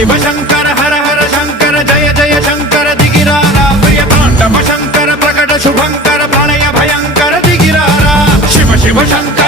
शिव शंकर हर हर शंकर जय जय शंकर दिगिरारा प्रिय तांडव शंकर प्रकट शुभंकर प्रलय भयंकर दिगिरारा शिव शिव शंकर